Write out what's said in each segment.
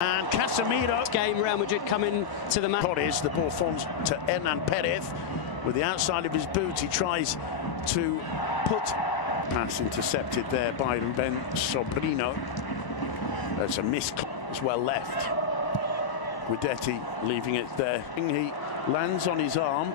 And Casemiro. Game, Real Madrid coming to the match. Torres, the ball forms to Hernan Perez. With the outside of his boot, he tries to put... Pass intercepted there by Ben Sobrino. That's a miss, as well left. Guidetti leaving it there. He lands on his arm.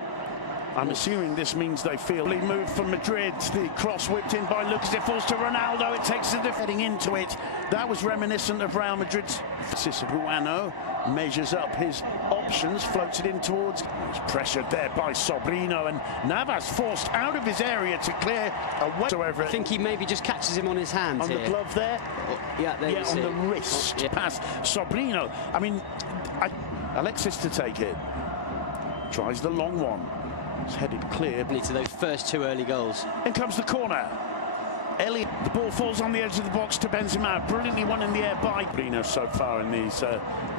I'm assuming this means they feel he moved from Madrid. The cross whipped in by Lucas. It falls to Ronaldo. It takes the defending into it. That was reminiscent of Real Madrid's. Ruano measures up his options, floats it in towards. He's pressured there by Sobrino, and Navas forced out of his area to clear away. I think he maybe just catches him on his hands on here. the glove there. Yeah, there on the wrist. Yeah. Pass Sobrino. I mean, Alexis to take it. Tries the long one. It's headed clear. To those first two early goals. In comes the corner. Elliot, the ball falls on the edge of the box to Benzema. Brilliantly won in the air by Bruno so far in these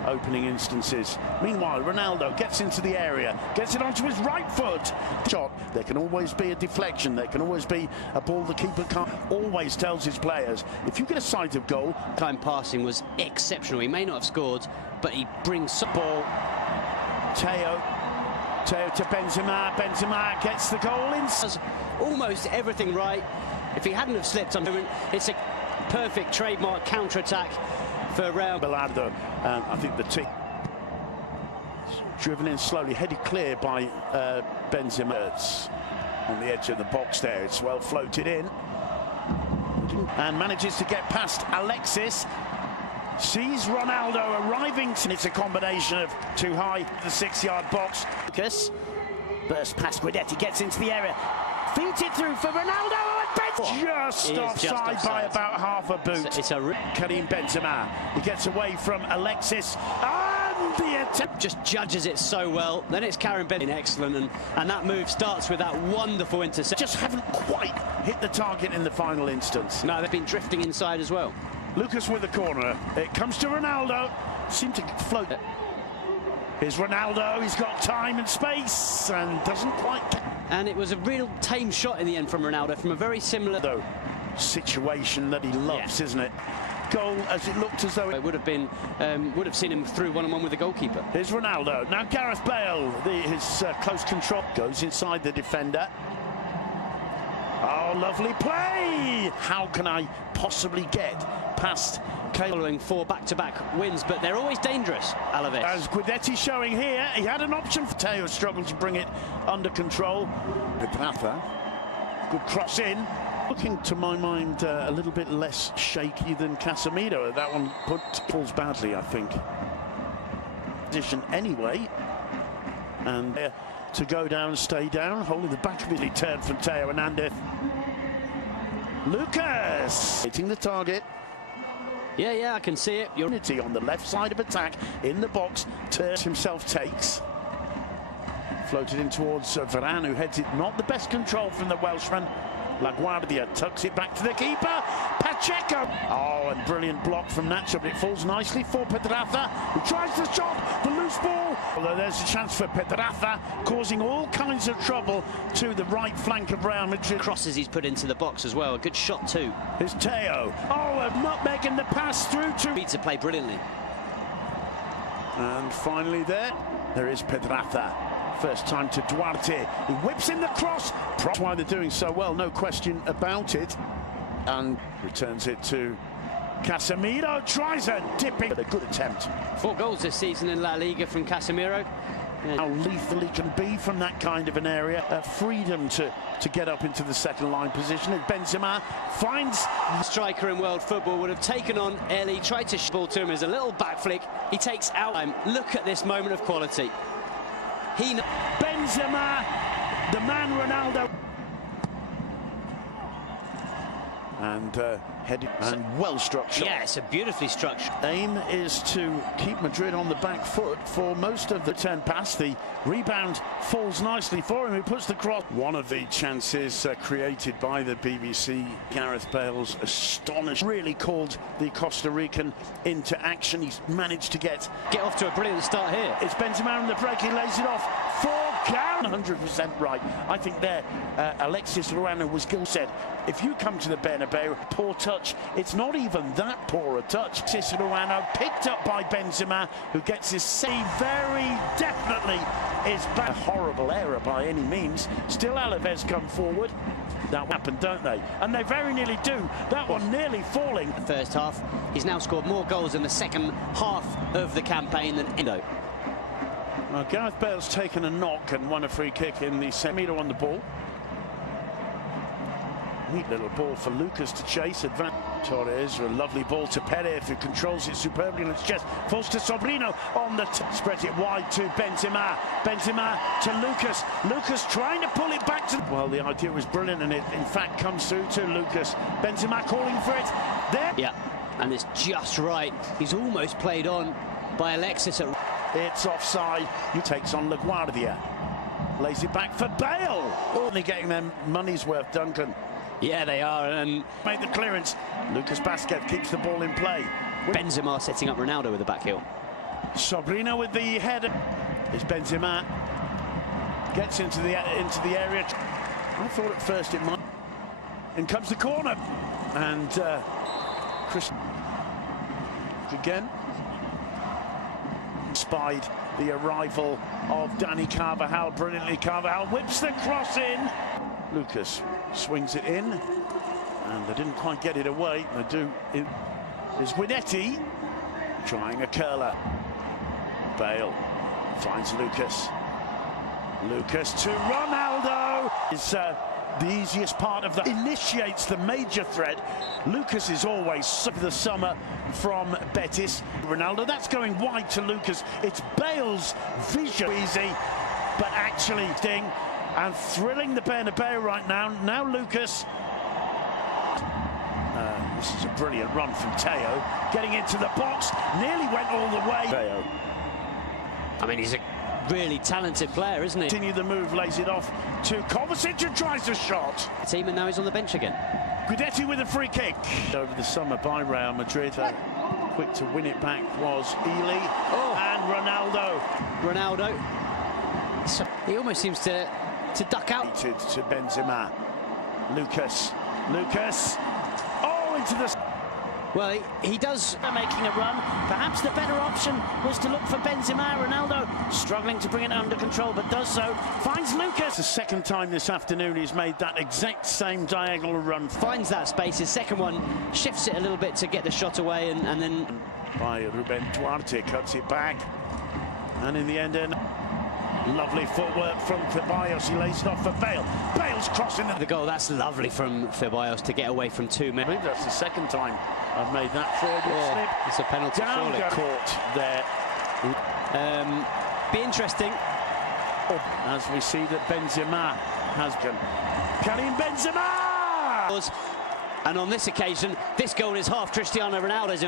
opening instances. Meanwhile, Ronaldo gets into the area, gets it onto his right foot. Shot. There can always be a deflection. There can always be a ball the keeper can't. Always tells his players, if you get a sight of goal. Time passing was exceptional. He may not have scored, but he brings ball. Teo to Benzema. Benzema gets the goal in. Does almost everything right. If he hadn't have slipped, it's a perfect trademark counter-attack for Real. Belardo, I think the tick driven in slowly, headed clear by Benzema. It's on the edge of the box there. It's well floated in and manages to get past Alexis. Sees Ronaldo arriving. It's a combination of too high, the 6-yard box. Lucas burst past Guidetti, gets into the area, feeds it through for Ronaldo. Just offside by about half a boot. It's a Karim Benzema. He gets away from Alexis, and the attempt just judges it so well. Then it's Karim Benzema, excellent, and that move starts with that wonderful intercept. Just haven't quite hit the target in the final instance. No, they've been drifting inside as well. Lucas with the corner. It comes to Ronaldo. Seemed to float. Here's Ronaldo. He's got time and space and doesn't quite get. And it was a real tame shot in the end from Ronaldo, from a very similar situation that he loves, isn't it? Goal as it looked as though it would have been, would have seen him through one-on-one with the goalkeeper. Here's Ronaldo. Now Gareth Bale, his close control goes inside the defender. Oh, lovely play! How can I possibly get past following 4 back-to-back wins, but they're always dangerous, Alaves. As Guidetti showing here, he had an option for Teo, struggled to bring it under control. Pedraza, good cross in. Looking, to my mind, a little bit less shaky than Casemiro. That one falls badly, I think. Position anyway. And to go down, stay down, holding the back of it, he turned from Teo Hernandez. Lucas hitting the target. Yeah, I can see it. Unity on the left side of attack in the box. Turns himself, takes. Floated in towards Varane, who heads it. Not the best control from the Welshman. LaGuardia tucks it back to the keeper. Pacheco. Oh, and brilliant block from Nacho, but it falls nicely for Pedraza, who tries the shot, the loose ball. Although there's a chance for Pedraza, causing all kinds of trouble to the right flank of Real Madrid. Crosses he's put into the box as well. A good shot too. Here's Teo. Oh, not making the pass through to. Beats to play brilliantly. And finally there is Pedraza. First time to Duarte. He whips in the cross. That's why they're doing so well, no question about it. And returns it to Casemiro. Tries a dipping. But a good attempt. 4 goals this season in La Liga from Casemiro. How lethal he can be from that kind of an area. Freedom to get up into the second line position. And Benzema finds. The striker in world football would have taken on Eli, tried to ball to him as a little back flick. He takes out. Look at this moment of quality. Benzema, the man Ronaldo. And headed and well struck shot. Yeah, it's a beautifully structured. Aim is to keep Madrid on the back foot for most of the turn pass. The rebound falls nicely for him, who puts the cross. One of the chances created by the BBC, Gareth Bale's astonishing, really called the Costa Rican into action. He's managed to get off to a brilliant start here. It's Benzema on the break. He lays it off for Down 100% right. I think there, Alexis Ruano was said, if you come to the Bernabeu, poor touch. It's not even that poor a touch. Alexis Ruano picked up by Benzema, who gets his save very definitely is back. A horrible error by any means. Still Alaves come forward. That happened, don't they? And they very nearly do. That one nearly falling. The first half, he's now scored more goals in the second half of the campaign than Indo. Well, Gareth Bale's taken a knock and won a free kick in the semi-meter on the ball. Neat little ball for Lucas to chase. Torres, a lovely ball to Perez, who controls it superbly in its chest. Falls to Sobrino on the spreads it wide to Benzema. Benzema to Lucas. Lucas trying to pull it back to. Well, the idea was brilliant, and it in fact comes through to Lucas. Benzema calling for it. There. Yeah, and it's just right. He's almost played on by Alexis. It's offside. He takes on LaGuardia. Lays it back for Bale. Only getting them money's worth, Duncan. Yeah, they are, and made the clearance. Lucas Basquez keeps the ball in play. Benzema setting up Ronaldo with the back heel. Sobrino with the header. It's Benzema. Gets into the area. I thought at first it might. In comes the corner, and Chris again spied the arrival of Dani Carvajal brilliantly. Carvajal whips the cross in. Lucas swings it in, and they didn't quite get it away. They do. It is Guidetti trying a curler. Bale finds Lucas. Lucas to Ronaldo. It's the easiest part of the initiates the major threat. Lucas is always the summer from Betis. Ronaldo, that's going wide to Lucas. It's Bale's vision. Easy, but actually sting and thrilling the Bernabeu right now. Now Lucas. This is a brilliant run from Teo. Getting into the box. Nearly went all the way. Teo. I mean, he's a really talented player, isn't he? Continue the move, lays it off to Kovacic, who tries a shot. Team, and now he's on the bench again. Guidetti with a free kick. Over the summer by Real Madrid. Quick to win it back was Ely and Ronaldo. Ronaldo. So he almost seems to duck out. To Benzema. Lucas. Oh, into the. Well, he does. Making a run. Perhaps the better option was to look for Benzema. Ronaldo struggling to bring it under control, but does so. Finds Lucas. The second time this afternoon he's made that exact same diagonal run. Finds that space. His second one shifts it a little bit to get the shot away, and then. By Ruben Duarte, cuts it back. And in the end, lovely footwork from Ceballos. He lays it off for Bale. Bale's crossing the goal. That's lovely from Ceballos to get away from 2 men. I believe that's the second time I've made that forward slip. It's a penalty. Down caught there. Be interesting. As we see that Benzema has gone. Karim Benzema! And on this occasion, this goal is half Cristiano Ronaldo's.